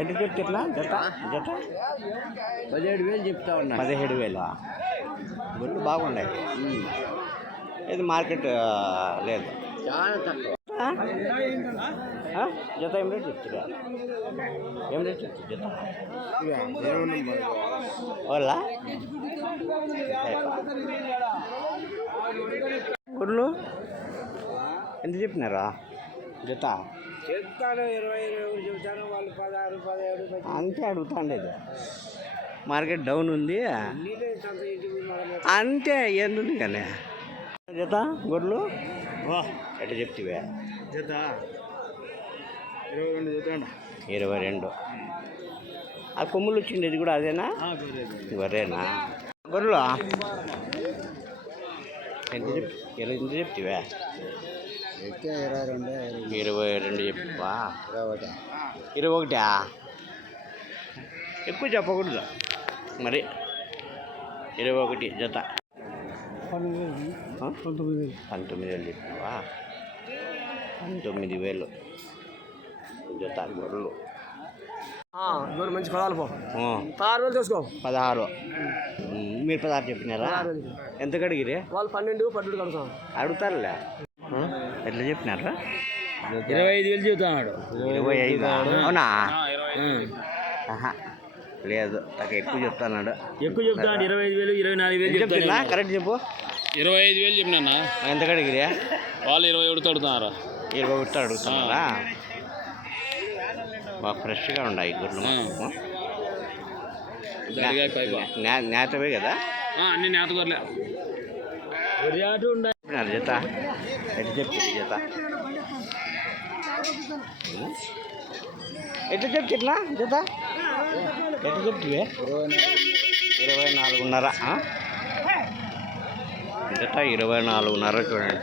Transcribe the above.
ఎట్లా చెప్తే ఎట్లా జత జత 17,000 చెప్తా ఉన్నా. 17,000 గొడ్లు బాగున్నాయి. ఇది మార్కెట్ లేదు, చాలా తక్కువ. జత ఏం రేట్ చెప్తురా? ఏం రేట్ చెప్తుంది జత వాళ్ళ గొడ్లు ఎంత చెప్పినారా జత? చెప్తాను 20 చెప్తాను, వాళ్ళు 16, 17. అంతే అడుగుతాండేది. మార్కెట్ డౌన్ ఉంది అంతే. ఏంది కానీ జత గొడ్లు ఎట్లా చెప్తివే? జత 22 చెప్తాను. 22. ఆ కొమ్ములు వచ్చిండేది కూడా అదేనా? గొర్రెనా? గొర్రెలు ఎంత చెప్తివే? 22 చెప్పవా? 21 ఎక్కువ చెప్పకూడదు మరి. 21 జత 19,000 చెప్పినావా? 19,000 జత గొర్రెలు. మంచి పదాలు 16,000 చేసుకో. 16 మీరు 16 చెప్పినారా? ఎంత కడిగిరే వాళ్ళు? 12 కడుగుతాం. అడుగుతారులే. ఎట్లా చెప్పినారా? 25,000 చెబుతాడు. 25 అవునా? లేదు, నాకు ఎక్కువ చెప్తాడు. ఎక్కువ చెప్తాడు. 25,000, 24,000 చెప్తున్నా. కరెక్ట్ చెప్పు. 25,000 చెప్పినా. ఎంత కడిగిరే? వాళ్ళు 21 అడుగుతున్నారు. 21 అడుగుతున్నారా? బాగా ఫ్రెష్గా ఉన్నాయి గుడ్లు. నేతవే కదా? అన్ని నేత గొర్రెలే. జత ఎట్లా చెప్తుంది జత? ఎట్లా చెప్తే ఇట్లా జత ఎట్లా చెప్తివే? 24.5 జత 24.5 చూడండి.